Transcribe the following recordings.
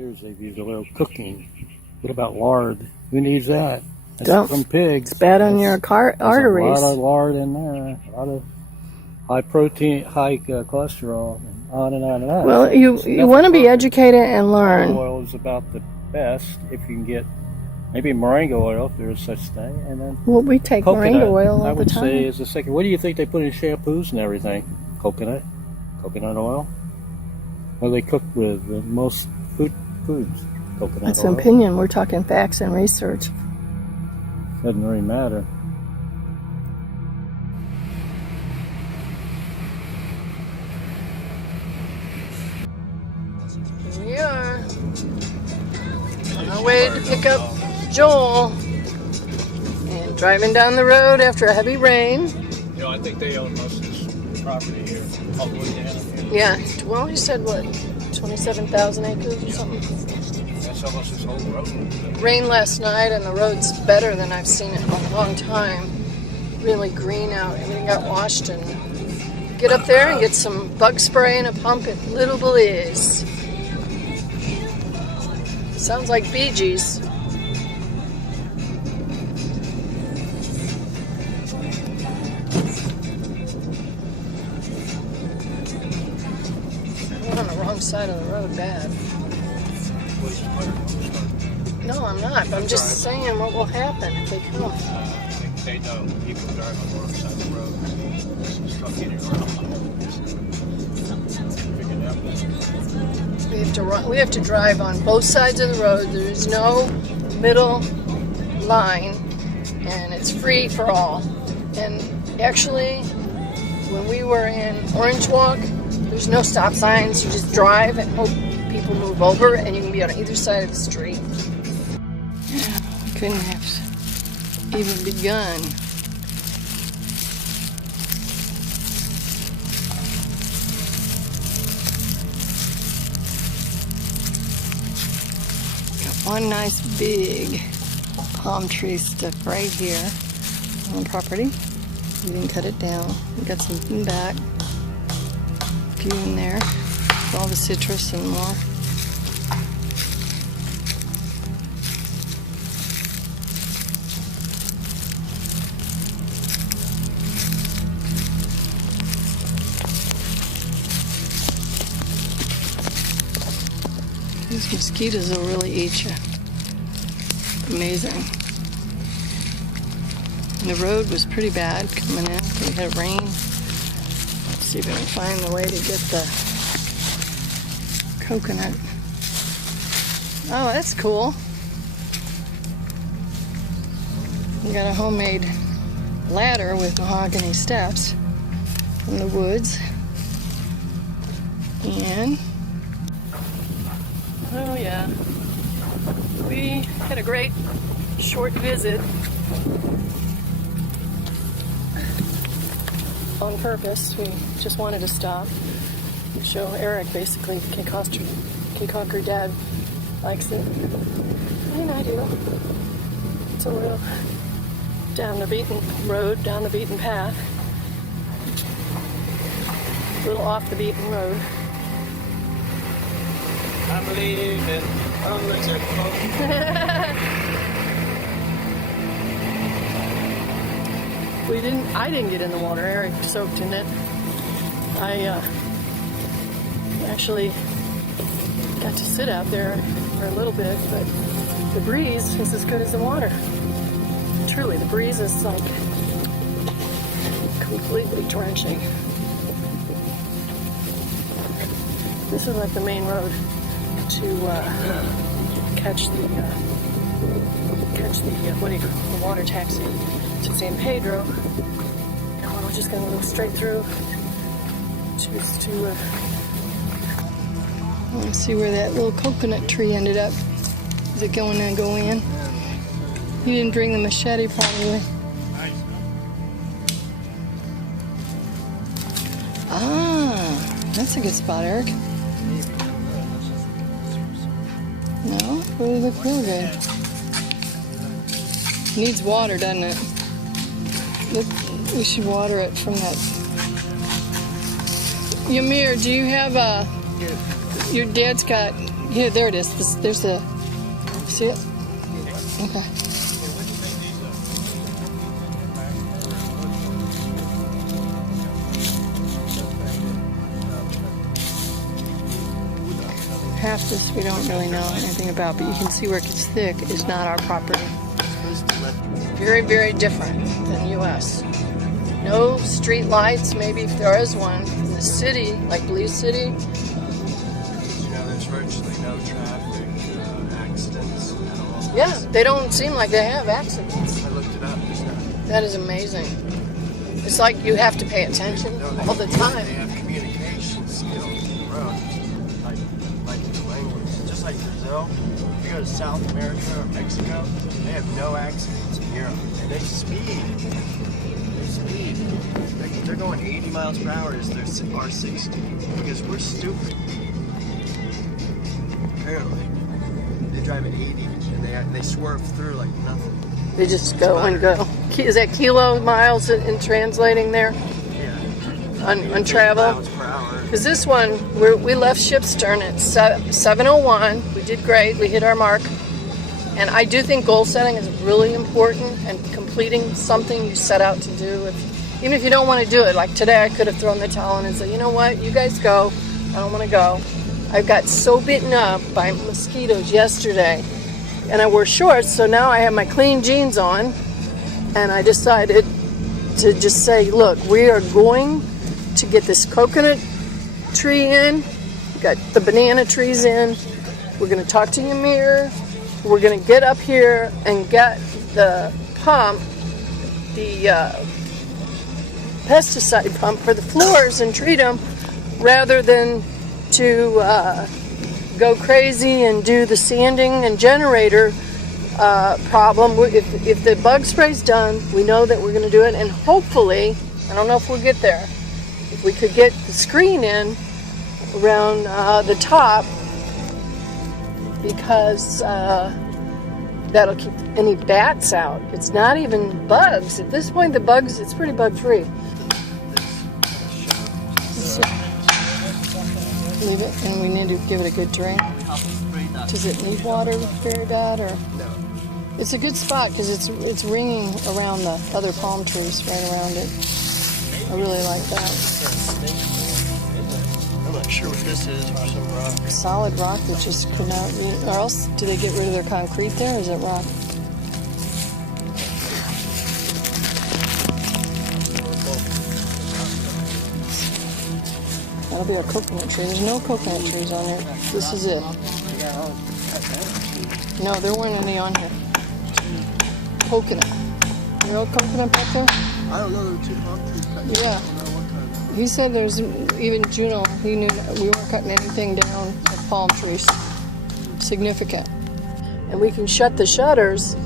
years they've used oil cooking. What about lard? Who needs that? Don't. From pigs. It's bad on your arteries. There's a lot of lard in there. A lot of high protein, high cholesterol, and on and on and on. Well, you want to be educated and learn. Olive oil is about the best if you can get maybe moringa oil if there is such thing, and then well, we take coconut, moringa oil all I would the time. say is the second. What do you think they put in shampoos and everything? Coconut oil. What do they cook with most foods? Coconut That's oil. an opinion. We're talking facts and research. Doesn't really matter. Here we are on our way to pick up Joel and driving down the road after a heavy rain. You know, I think they own most of this property here. All the way down here. Yeah, well, he said what, 27,000 acres or something? That's almost this whole road. Rained last night and the road's better than I've seen it in a long time. Really green out. Everything got washed, and get up there and get some bug spray and a pump at Little Belize. Sounds like Bee Gees. I'm on the wrong side of the road bad. No, I'm not. But I'm just saying what will happen if they come. They know people drive on the wrong side of the road. Stuck in your We have to drive on both sides of the road. There is no middle line, and it's free for all. And actually, when we were in Orange Walk, there's no stop signs. You just drive and hope people move over, and you can be on either side of the street. Couldn't have even begun. Got one nice big palm tree stuck right here on the property. We didn't cut it down. We got some in back, a few in there, all the citrus and more. These mosquitoes will really eat you. Amazing. And the road was pretty bad coming in. We had rain. Let's see if I can find the way to get the coconut. Oh, that's cool. We got a homemade ladder with mahogany steps from the woods. And oh yeah, we had a great short visit on purpose. We just wanted to stop and show Eric basically Conquer Dad likes it. And I do. It's a little down the beaten road, down the beaten path. A little off the beaten road. I believe in I didn't get in the water. Eric soaked in it. I actually got to sit out there for a little bit, but the breeze is as good as the water. Truly, the breeze is like completely drenching. This is like the main road to catch the what do you call it, the water taxi to San Pedro. And we're just gonna go straight through to let's see where that little coconut tree ended up. Is it going to go in? You didn't bring the machete probably. Ah, that's a good spot, Eric. No, really look real good. Needs water, doesn't it? Look, we should water it from that. Ymir, do you have your dad's got Yeah, there it is. There's the. See it? Okay. Half this we don't really know anything about, but you can see where it gets thick is not our property. Very, very different than U.S. No street lights, maybe if there is one. In the city, like Blue City. You know, there's virtually no traffic accidents at all. Yeah, they don't seem like they have accidents. I looked it up just now. That is amazing. It's like you have to pay attention all the time. They have communication skills on the road, like the language. Just like Brazil, if you go to South America or Mexico, they have no accidents in Europe. And they speed. They're going 80 miles per hour as their R60 because we're stupid. Apparently, they drive at 80 and they swerve through like nothing. They just go and go. Is that kilo miles in translating there? Yeah. On travel? Miles per hour. Because this one, we left Shipstern at 7:01. We did great. We hit our mark. And I do think goal setting is really important, and completing something you set out to do. Even if you don't want to do it, like today I could have thrown the towel in and said, you know what, you guys go. I don't want to go. I got so bitten up by mosquitoes yesterday, and I wore shorts, so now I have my clean jeans on, and I decided to just say, look, we are going to get this coconut tree in. We got the banana trees in. We're going to talk to Ymir. We're going to get up here and get the pump, the pesticide pump for the floors and treat them, rather than to go crazy and do the sanding and generator problem. If the bug spray's done, we know that we're going to do it, and hopefully, I don't know if we'll get there, if we could get the screen in around the top, because that'll keep any bats out. It's not even bugs. At this point, the bugs, it's pretty bug free. Leave it, and we need to give it a good drain. Does it need water very bad, or? No. It's a good spot because it's ringing around the other palm trees right around it. I really like that. I'm not sure what this is, or some rock. Solid rock that just could not, or else do they get rid of their concrete there, or is it rock? That'll be our coconut tree. There's no coconut trees on here. This is it. No, there weren't any on here. Coconut. Real coconut back there? I don't know, there were two palm trees cut down. Yeah. I don't know what kind of... He said there's, even Juno, he knew we weren't cutting anything down of palm trees. Significant. And we can shut the shutters,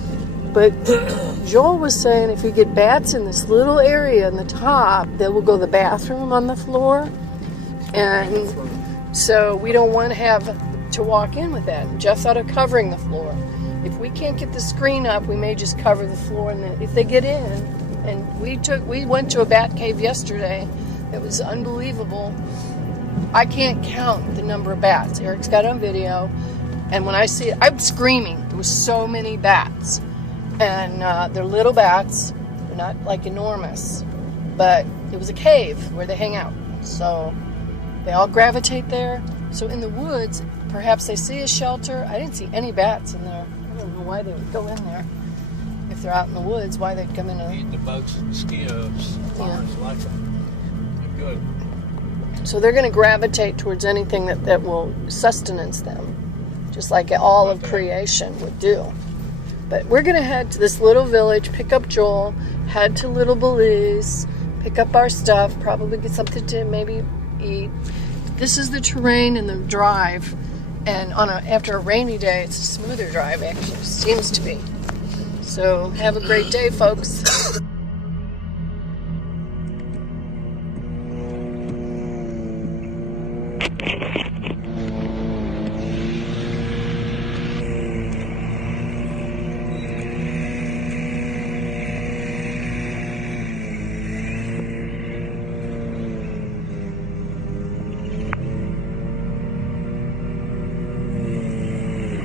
but Joel was saying if we get bats in this little area in the top, they will go to the bathroom on the floor. And so we don't want to have to walk in with that. And Jeff thought of covering the floor. If we can't get the screen up, we may just cover the floor. And if they get in, and we went to a bat cave yesterday. It was unbelievable. I can't count the number of bats. Eric's got it on video. And when I see it, I'm screaming. There was so many bats. And they're little bats. They're not like enormous. But it was a cave where they hang out. So they all gravitate there. So in the woods, perhaps they see a shelter. I didn't see any bats in there. I don't know why they would go in there. If they're out in the woods, why they'd come in and eat the bugs and mosquitoes. Farmers like them. They're good. So they're going to gravitate towards anything that will sustenance them, just like all of creation would do. But we're going to head to this little village, pick up Joel, head to Little Belize, pick up our stuff, probably get something to maybe eat. This is the terrain and the drive, and after a rainy day, it's a smoother drive, actually. Seems to be. So have a great day, folks.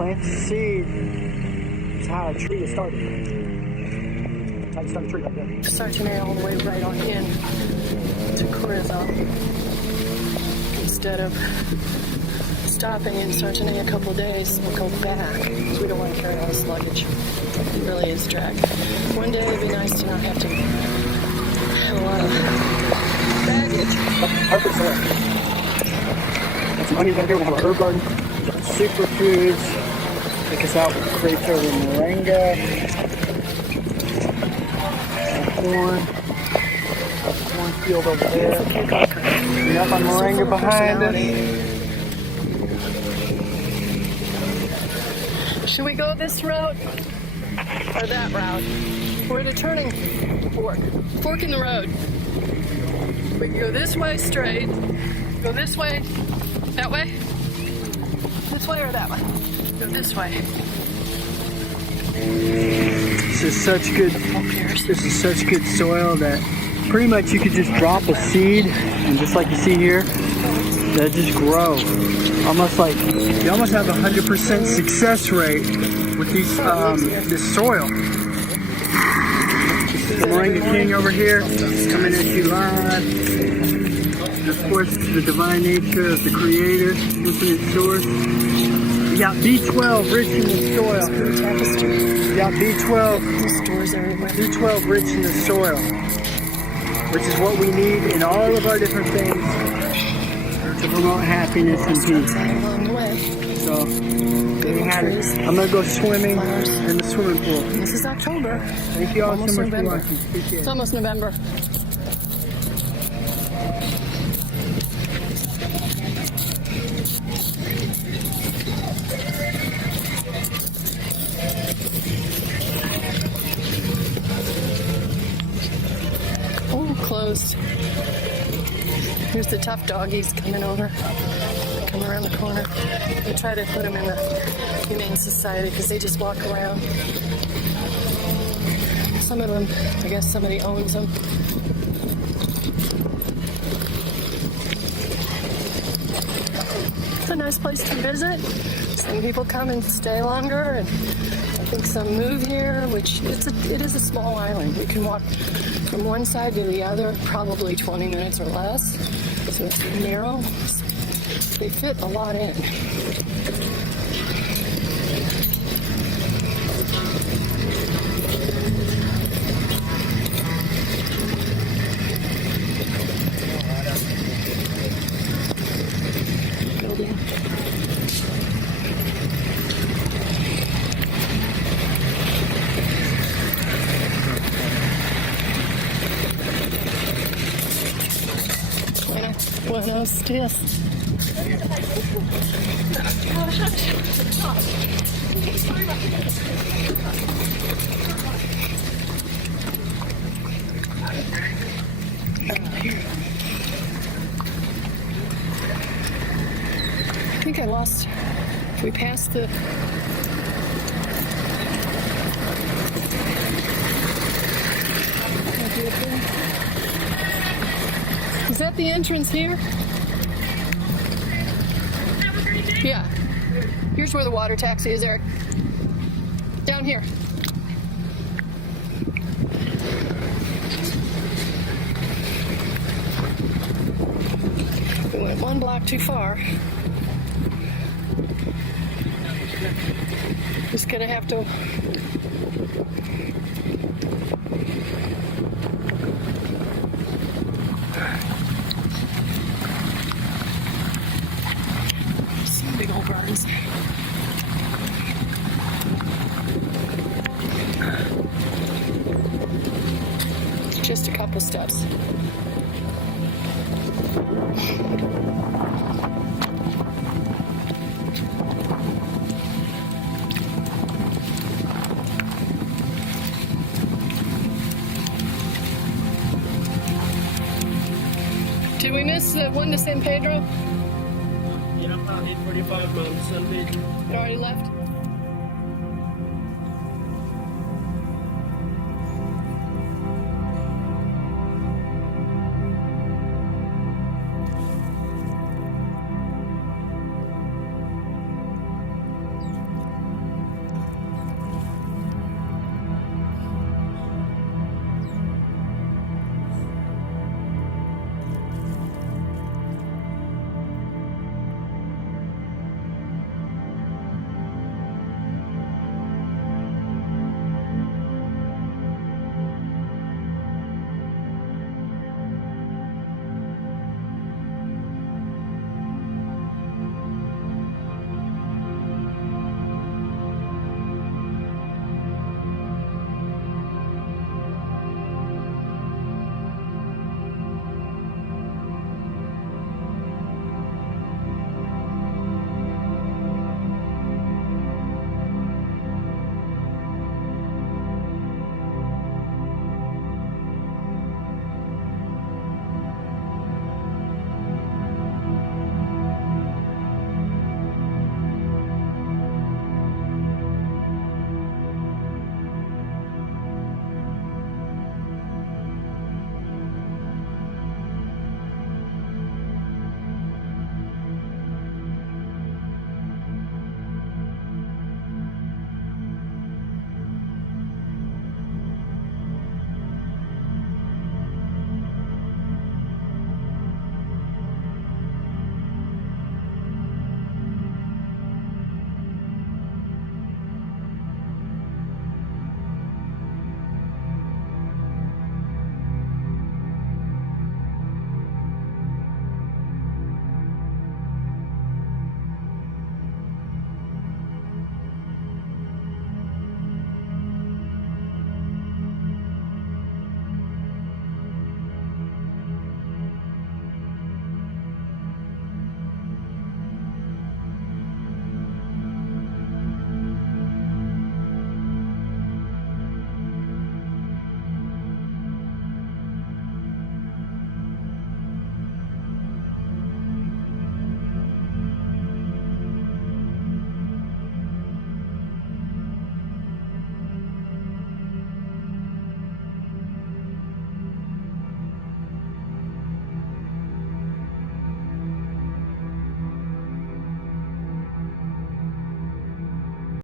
plant the seed. It's how a tree is started. It's how you start a tree right there. Sartonate all the way right on in to Corizal. Instead of stopping in Sartonate a couple days, we'll go back because we don't want to carry all this luggage. It really is drag. One day it'd be nice to not have to have a lot of baggage. Perfect soil. That's money right here. We have our herb garden. Superfoods. Take us out with crater of moringa. Cornfield over there. We got my moringa behind us. Should we go this route or that route? We're at a turning fork in the road. We can go this way straight, go this way, that way, this way or that way? Go this way. This is such good soil that pretty much you could just drop a seed and just like you see here, that just grow. Almost like you almost have 100% success rate with these this soil. The Moringa King over here coming at you live. And of course, the divine nature of the Creator, infinite source. You got B12 rich in the soil. You got B12 rich in the soil, which is what we need in all of our different things to promote happiness and peace. So, there you have it. I'm going to go swimming in the swimming pool. This is October. Thank you all so much November. for watching. Appreciate it. It's almost November. Oh, closed. Here's the tough doggies coming over. They come around the corner. We try to put them in the Humane Society because they just walk around. Some of them, I guess somebody owns them. It's a nice place to visit. Some people come and stay longer, and I think some move here, which it is a small island. We can walk from one side to the other, probably 20 minutes or less. So it's narrow. They fit a lot in. Building. Buenos dias. I think I lost. If we passed the. Is that the entrance here? Yeah. Here's where the water taxi is, Eric. Down here. We went one block too far. Just gonna have to. Some big old birds. Just a couple steps. Did we miss the one to San Pedro? Yeah, about 45 months and It already left?